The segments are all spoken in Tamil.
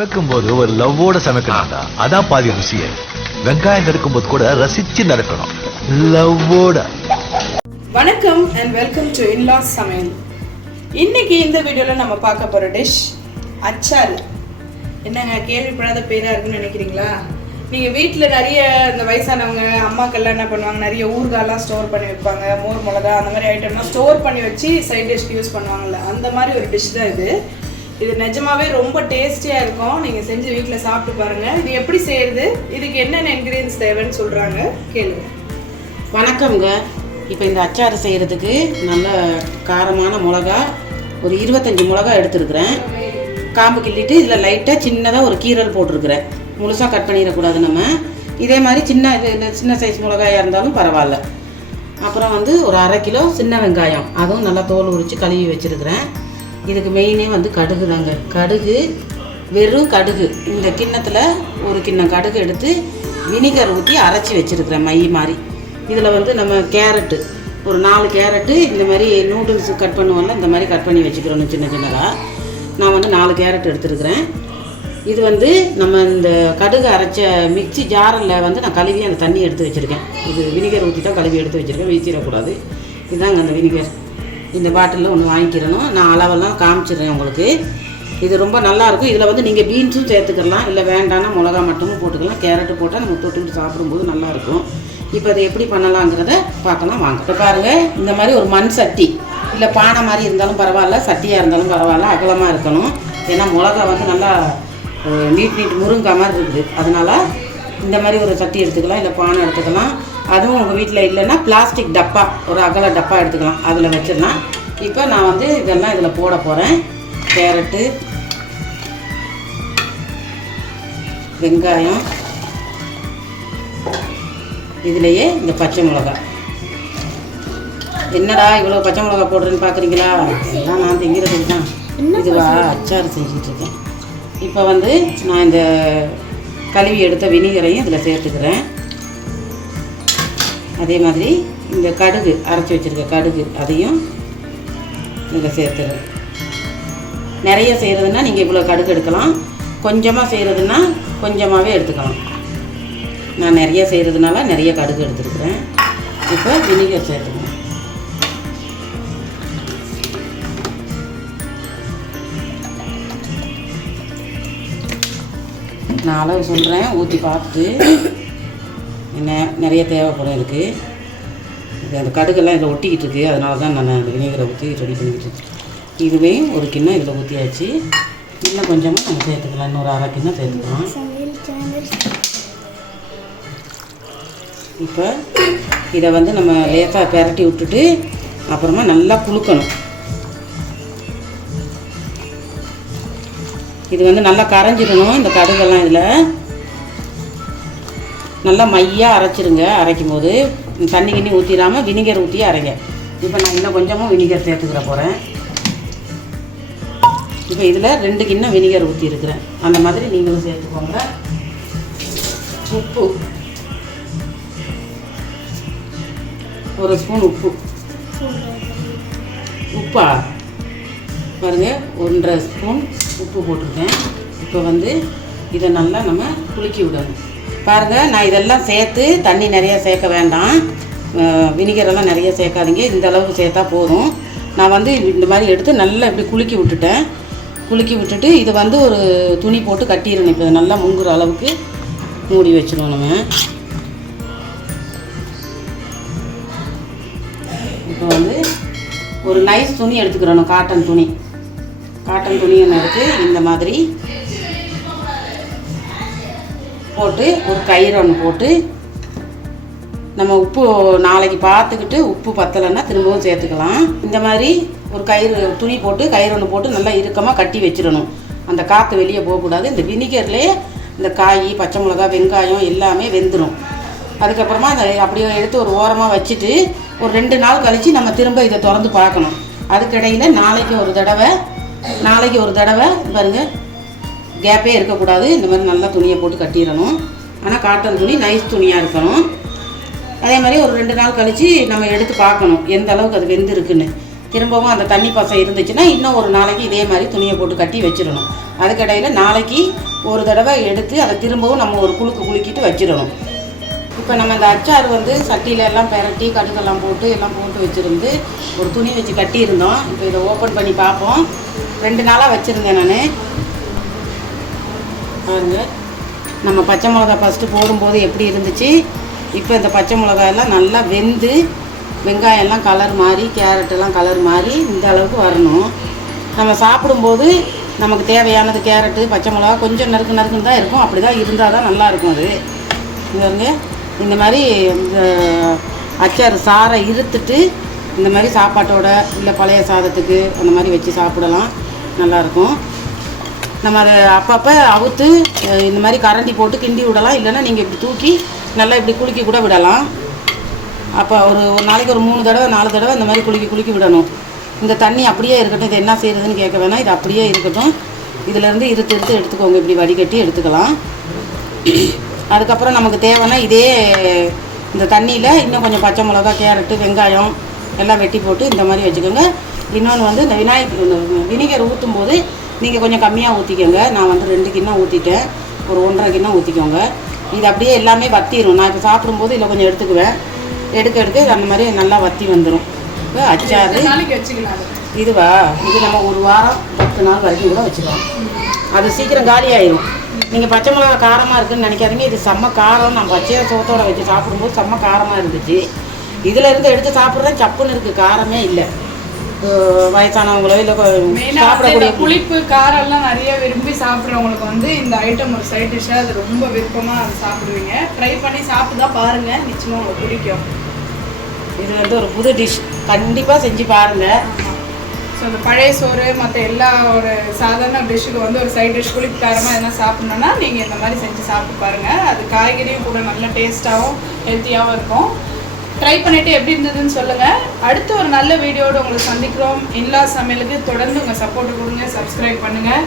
சமைக்கும் போது ஒரு லவ்வோட சமைக்கணும்டா. அதான் பாதி ருசியே. வெங்காயம் நறுக்கும் போது கூட ரசிச்சு நறுக்கணும், லவ்வோட. வணக்கம் அண்ட் வெல்கம் டு இன்லாஸ் சமையல். இன்னைக்கு இந்த வீடியோல நம்ம பார்க்க போற டிஷ் அச்சார். என்னங்க கேள்விப்படாத பேரா இருக்குன்னு நினைக்கிறீங்களா? நீங்க வீட்டுல நிறைய இந்த வயசானவங்க அம்மாக்கெல்லாம் என்ன பண்ணுவாங்க, நிறைய ஊறுகாலாம் ஸ்டோர் பண்ணி வைப்பாங்க, மோர் மிளகா அந்த மாதிரி ஐட்டம்லாம் ஸ்டோர் பண்ணி வச்சு சைட் டிஷ்க்கு யூஸ் பண்ணுவாங்கல்ல, அந்த மாதிரி ஒரு டிஷ் தான் இது. இது நிஜமாவே ரொம்ப டேஸ்டியாக இருக்கும். நீங்கள் செஞ்சு வீட்டில் சாப்பிட்டு பாருங்கள். இது எப்படி செய்கிறது, இதுக்கு என்னென்ன இன்க்ரீடியன்ஸ் தேவைன்னு சொல்கிறாங்க, கேளுங்க. வணக்கம்ங்க. இப்போ இந்த அச்சாறு செய்கிறதுக்கு நல்ல காரமான மிளகா ஒரு 25 மிளகா எடுத்துருக்குறேன். காம்பு கிள்ளிட்டு இதில் லைட்டாக சின்னதாக ஒரு கீரல் போட்டிருக்கிறேன். முழுசாக கட் பண்ணிடக்கூடாது நம்ம. இதே மாதிரி சின்ன சைஸ் மிளகாயாக இருந்தாலும் பரவாயில்ல. அப்புறம் ஒரு 1/2 கிலோ சின்ன வெங்காயம், அதுவும் நல்லா தோல் உரித்து கழுவி வச்சுருக்கிறேன். இதுக்கு மெயினே கடுகு தாங்க. கடுகு, வெறும் கடுகு. இந்த கிண்ணத்தில் ஒரு கிண்ணம் கடுகு எடுத்து வினிகர் ஊற்றி அரைச்சி வச்சுருக்கிறேன் மை மாதிரி. இதில் நம்ம கேரட்டு, ஒரு 4 கேரட்டு இந்த மாதிரி நூடுல்ஸ் கட் பண்ணுவோம்ல, இந்த மாதிரி கட் பண்ணி வச்சுக்கிறோம் சின்ன சின்னதாக. நான் 4 கேரட் எடுத்துருக்கிறேன். இது நம்ம இந்த கடுகு அரைச்ச மிக்சி ஜாரில் நான் கழுவி அந்த தண்ணி எடுத்து வச்சுருக்கேன். இது வினிகர் ஊற்றி தான் கழுவி எடுத்து வச்சுருக்கேன், வீசிடக்கூடாது. இதுதாங்க அந்த வினிகர். இந்த பாட்டிலில் ஒன்று வாங்கிக்கிறணும். நான் அளவெல்லாம் காமிச்சிடுறேன் உங்களுக்கு. இது ரொம்ப நல்லாயிருக்கும். இதில் நீங்கள் பீன்ஸும் சேர்த்துக்கலாம், இல்லை வேண்டாம்னா மிளகா மட்டுமும் போட்டுக்கலாம். கேரட்டு போட்டால் நம்ம தொட்டுக்கிட்டு சாப்பிடும்போது நல்லாயிருக்கும். இப்போ அதை எப்படி பண்ணலாங்கிறத பார்க்கலாம் வாங்க. இப்போ பாருங்கள், இந்த மாதிரி ஒரு மண் சட்டி, இல்லை பானை மாதிரி இருந்தாலும் பரவாயில்ல, சட்டியாக இருந்தாலும் பரவாயில்ல, அகலமாக இருக்கணும். ஏன்னா மிளகா நல்லா நீட் முருங்கா மாதிரி இருக்குது. அதனால் இந்த மாதிரி ஒரு சட்டி எடுத்துக்கலாம், இல்லை பானை எடுத்துக்கலாம். அதுவும் உங்கள் வீட்டில் இல்லைன்னா பிளாஸ்டிக் டப்பா, ஒரு அகல டப்பா எடுத்துக்கலாம், அதில் வச்சிடலாம். இப்போ நான் இதெல்லாம் இதில் போட போகிறேன். கேரட்டு, வெங்காயம், இதுலேயே இந்த பச்சை மிளகா. என்னடா இவ்வளோ பச்சை மிளகா போடுறேன்னு பார்க்குறீங்களா? எல்லாம் நான் திங்கிறதுக்கு தான். இதுவா அச்சாறு செஞ்சிட்ருக்கேன். இப்போ நான் இந்த கழுவி எடுத்த வினிகரையும் இதில் சேர்த்துக்கிறேன். அதே மாதிரி இந்த கடுகு அரைச்சி வச்சுருக்க கடுகு, அதையும் இதில் சேர்த்துக்கிறேன். நிறைய செய்கிறதுனா நீங்கள் இவ்வளோ கடுகு எடுக்கலாம். கொஞ்சமாக செய்கிறதுனா கொஞ்சமாகவே எடுத்துக்கலாம். நான் நிறைய செய்கிறதுனால நிறைய கடுகு எடுத்துருக்குறேன். இப்போ வினிகர் சேர்த்துக்கணும். நான் அளவு சொல்கிறேன், ஊற்றி பார்த்துட்டு என்ன நிறைய தேவைப்படும் இருக்குது. இது அந்த கடுகெல்லாம் இதில் ஒட்டிக்கிட்டு இருக்குது, அதனால தான் நான் அந்த வினிகரை ஊற்றி ரெடி பண்ணிக்கிட்டு இருக்கேன். இதுவே ஒரு கிண்ணம் இதில் ஊற்றியாச்சு. இன்னும் கொஞ்சமாக நம்ம சேர்த்துக்கலாம், இன்னொரு 1/2 கிண்ணம் சேர்த்துக்கலாம். இப்போ இதை நம்ம லேசாக பெரட்டி விட்டுட்டு அப்புறமா நல்லா குலுக்கணும். இது நல்லா கரைஞ்சிடணும். இந்த கடுகெல்லாம் இதில் நல்லா மையாக அரைச்சிருங்க. அரைக்கும் போது தண்ணி கிண்ணி ஊற்றிடாமல் வினிகர் ஊற்றி அரைங்க. இப்போ நான் இன்னும் கொஞ்சமும் வினிகர் சேர்த்துக்கிற போகிறேன். இப்போ இதில் 2 கிண்ணம் வினிகர் ஊற்றிருக்கிறேன். அந்த மாதிரி நீங்களும் சேர்த்துக்கோங்க. உப்பு, 1 ஸ்பூன் உப்பு. உப்பா பாருங்கள், 1.5 ஸ்பூன் உப்பு போட்டிருக்கேன். இப்போ இதை நல்லா நம்ம குலுக்கி விடணும். பாருங்கள், நான் இதெல்லாம் சேர்த்து தண்ணி நிறையா சேர்க்க வேண்டாம், வினிகரெல்லாம் நிறைய சேர்க்காதீங்க. இந்த அளவுக்கு சேர்த்தா போதும். நான் இந்த மாதிரி எடுத்து நல்லா இப்படி குலுக்கி விட்டுட்டேன். குலுக்கி விட்டுட்டு இதை ஒரு துணி போட்டு கட்டிடணும். இப்போ நல்லா முங்குற அளவுக்கு மூடி வச்சிடுவோம் நம்ம. இப்போ ஒரு நைஸ் துணி எடுத்துக்கிறணும், காட்டன் துணி. காட்டன் துணியை எடுத்து இந்த மாதிரி போட்டு ஒரு கயிறு ஒன்று போட்டு நம்ம உப்பு நாளைக்கு பார்த்துக்கிட்டு உப்பு பத்தலைன்னா திரும்பவும் சேர்த்துக்கலாம். இந்த மாதிரி ஒரு கயிறு துணி போட்டு கயிறு ஒன்று போட்டு நல்லா இறுக்கமாக கட்டி வச்சிடணும். அந்த காற்று வெளியே போகக்கூடாது. இந்த வினிகர்லேயே இந்த காய், பச்சை மிளகா, வெங்காயம் எல்லாமே வெந்துடும். அதுக்கப்புறமா அதை அப்படியே எடுத்து ஒரு ஓரமாக வச்சுட்டு ஒரு 2 நாள் கழித்து நம்ம திரும்ப இதை திறந்து பார்க்கணும். அதுக்கிடையில் நாளைக்கு ஒரு தடவை பாருங்கள், கேப்பே இருக்கக்கூடாது. இந்த மாதிரி நல்லா துணியை போட்டு கட்டிடணும். ஆனால் காட்டன் துணி நைஸ் துணியாக இருக்கணும். அதே மாதிரி ஒரு 2 நாள் கழித்து நம்ம எடுத்து பார்க்கணும் எந்த அளவுக்கு அது வெந்திருக்குன்னு. திரும்பவும் அந்த தண்ணி பசை இருந்துச்சுன்னா இன்னும் ஒரு நாளைக்கு இதே மாதிரி துணியை போட்டு கட்டி வச்சிடணும். அதுக்கடையில் நாளைக்கு ஒரு தடவை எடுத்து அதை திரும்பவும் நம்ம ஒரு குலுக்கிட்டு வச்சிடணும். இப்போ நம்ம இந்த அச்சார் வந்து சட்டியில் எல்லாம் பெரட்டி கடுகெல்லாம் போட்டு எல்லாம் போட்டு வச்சுருந்து ஒரு துணி வச்சு கட்டியிருந்தோம். இப்போ இதை ஓப்பன் பண்ணி பார்ப்போம். 2 நாளாக வச்சுருந்தேன் நான். பாருங்க, நம்ம பச்சை மிளகா ஃபஸ்ட்டு போடும்போது எப்படி இருந்துச்சு, இப்போ இந்த பச்சை மிளகாயெல்லாம் நல்லா வெந்து வெங்காயம்லாம் கலர் மாறி கேரட்டெல்லாம் கலர் மாறி இந்த அளவுக்கு வரணும். நம்ம சாப்பிடும்போது நமக்கு தேவையானது கேரட்டு பச்சை மிளகா கொஞ்சம் நறுக்குன்னு தான் இருக்கும். அப்படி தான் இருந்தால் தான் நல்லாயிருக்கும். அது பாருங்க, இந்த மாதிரி இந்த அச்சார் சாரை இருத்துட்டு இந்த மாதிரி சாப்பாட்டோட இல்லை பழைய சாதத்துக்கு அந்த மாதிரி வச்சு சாப்பிடலாம், நல்லாயிருக்கும். நம்ம அதை அப்பப்போ அவுத்து இந்த மாதிரி கரண்டி போட்டு கிண்டி விடலாம். இல்லைன்னா நீங்கள் இப்படி தூக்கி நல்லா இப்படி குலுக்கி கூட விடலாம். அப்போ ஒரு நாளைக்கு ஒரு 3 தடவை 4 தடவை இந்த மாதிரி குலுக்கி விடணும். இந்த தண்ணி அப்படியே இருக்கட்டும். இது என்ன செய்கிறதுன்னு கேட்க வேணாம், இது அப்படியே இருக்கட்டும். இதிலேருந்து இருத்து எடுத்துக்கோங்க. இப்படி வடிகட்டி எடுத்துக்கலாம். அதுக்கப்புறம் நமக்கு தேவைன்னா இதே இந்த தண்ணியில் இன்னும் கொஞ்சம் பச்சை மிளகா கேரட்டு வெங்காயம் எல்லாம் வெட்டி போட்டு இந்த மாதிரி வச்சுக்கோங்க. இன்னொன்று வந்து இந்த வினிகர் ஊற்றும் போது நீங்கள் கொஞ்சம் கம்மியாக ஊற்றிக்கோங்க. நான் வந்து 2 கிண்ணம் ஊற்றிட்டேன், ஒரு 1.5 கிண்ணம் ஊற்றிக்கோங்க. இது அப்படியே எல்லாமே வத்திடும். நான் இப்போ சாப்பிடும்போது இதில் கொஞ்சம் எடுத்துக்குவேன். எடுக்க அந்த மாதிரி நல்லா வத்தி வந்துடும். இப்போ அச்சாறு இதுவா, இது நம்ம 1 வாரம் 10 நாள் வரைக்கும் கூட வச்சுக்கலாம். அது சீக்கிரம் காலி ஆயிடும். நீங்கள் பச்சை மிளகா காரமாக இருக்குதுன்னு நினைக்காதீங்க. இது செம்ம காரம். நான் பச்சையாக சோத்தோட வச்சு சாப்பிடும்போது செம்ம காரமாக இருந்துச்சு. இதில் இருந்து எடுத்து சாப்பிட்றேன் சப்புன்னு இருக்குது, காரமே இல்லை. வயசானவங்களோ இல்லை சாப்பிடக்கூடிய புளிப்பு காரம்லாம் நிறைய விரும்பி சாப்பிட்றவங்களுக்கு வந்து இந்த ஐட்டம் ஒரு சைட் டிஷ்ஷாக அது ரொம்ப விருப்பமாக சாப்பிடுவீங்க. ட்ரை பண்ணி சாப்பிட்டு தான் பாருங்கள், நிச்சயமாக உங்களுக்கு பிடிக்கும். இது வந்து ஒரு புது டிஷ், கண்டிப்பாக செஞ்சு பாருங்கள். ஸோ அந்த பழைய சோறு மற்ற எல்லா ஒரு சாதாரண டிஷ்ஷுக்கு வந்து ஒரு சைட் டிஷ் புளிப்பு காரமாக எதனா சாப்பிட்ணுன்னா நீங்கள் இந்த மாதிரி செஞ்சு சாப்பிட்டு பாருங்கள். அது காய்கறியும் கூட நல்ல டேஸ்ட்டாகவும் ஹெல்த்தியாகவும் இருக்கும். ட்ரை பண்ணிவிட்டு எப்படி இருந்ததுன்னு சொல்லுங்கள். அடுத்து ஒரு நல்ல வீடியோடு உங்களை சந்திக்கிறோம். இன்லா சமையலுக்கு தொடர்ந்து உங்கள் சப்போர்ட் கொடுங்க, சப்ஸ்கிரைப் பண்ணுங்கள்.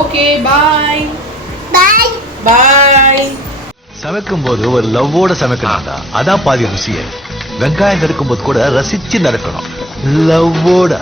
ஓகே, பாய் பாய் பாய். சமைக்கும் போது ஒரு லவ்வோட சமைக்கணும்டா, அதான் பாதி ருசியே. வெங்காயம் நறுக்கும் போது கூட ரசிச்சு நறுக்கணும், லவ்வோட.